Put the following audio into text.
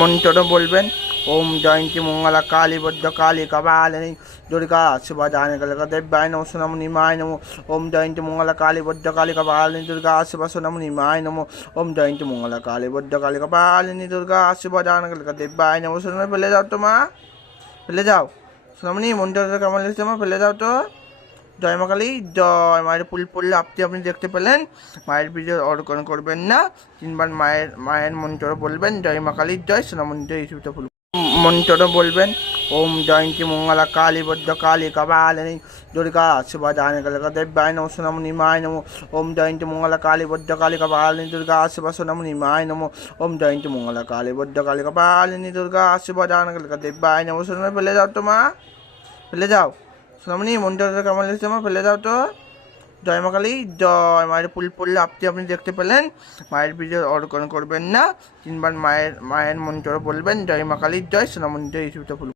মন্ত্রটা বলবেন। ওম জয়ন্তী মঙ্গলা কালী বদ্ধ কালী কপালিনী দুর্গা শিবা জানকলকা দেব্যায় নমো সোনামণি মায় নমো। ওম জয়ন্তী মঙ্গলা কালী বদ্ধ কালী কপালিনী দুর্গা শিবা সোনামণি মায় নমো। ওম জয়ন্তী মঙ্গলা কালী বদ্ধ কালী কপালিনী দুর্গা শিবা জানকলকা দেব্যায় নমো। সোনামণি ফেলে যাও তো মা, ফেলে যাও সোনামণি, মন্ত্রটা কেমন লেগেছে মা, ফেলে যাও তো। জয় মা কালী জয়। মায়ের ফুল পড়লে আপনি দেখতে পেলেন। মায়ের ভিডিও অর্পণ করবেন না, তিনবার মায়ের মন্ত্র বলবেন। জয় মা কালী জয়। সোনামণি জয়। ইস্যুটা ফুল মন্ত্রটা বলবেন। ওম জয়ন্তী মঙ্গলা কালী বদ্ধ কালী কপালিনী দুর্গা শিবা জানকলকা দেব্যায় নমো সোনামণি মায় নমো। ওম জয়ন্তী মঙ্গলা কালী বদ্ধ কালী কপালিনী দুর্গা শিবা সোনামণি মায় নমো। ওম জয়ন্তী মঙ্গলা কালী বদ্ধ কালী কপালিনী দুর্গা শিবা জানকলকা দেব্যায় নমো। সোনামণি ফেলে যাও তো মা, ফেলে যাও সোনামণি, মন্ত্রটা কেমন লেগেছে মা, ফেলে যাও তো। জয় মা কালী জয়। মায়ের ফুল পড়লে আপনি দেখতে পেলেন। মায়ের ভিডিও অর্পণ করবেন না, তিনবার মায়ের মন্ত্র বলবেন। জয় মা কালী জয়। সোনামণি জয়। ইস্যুটা ফুল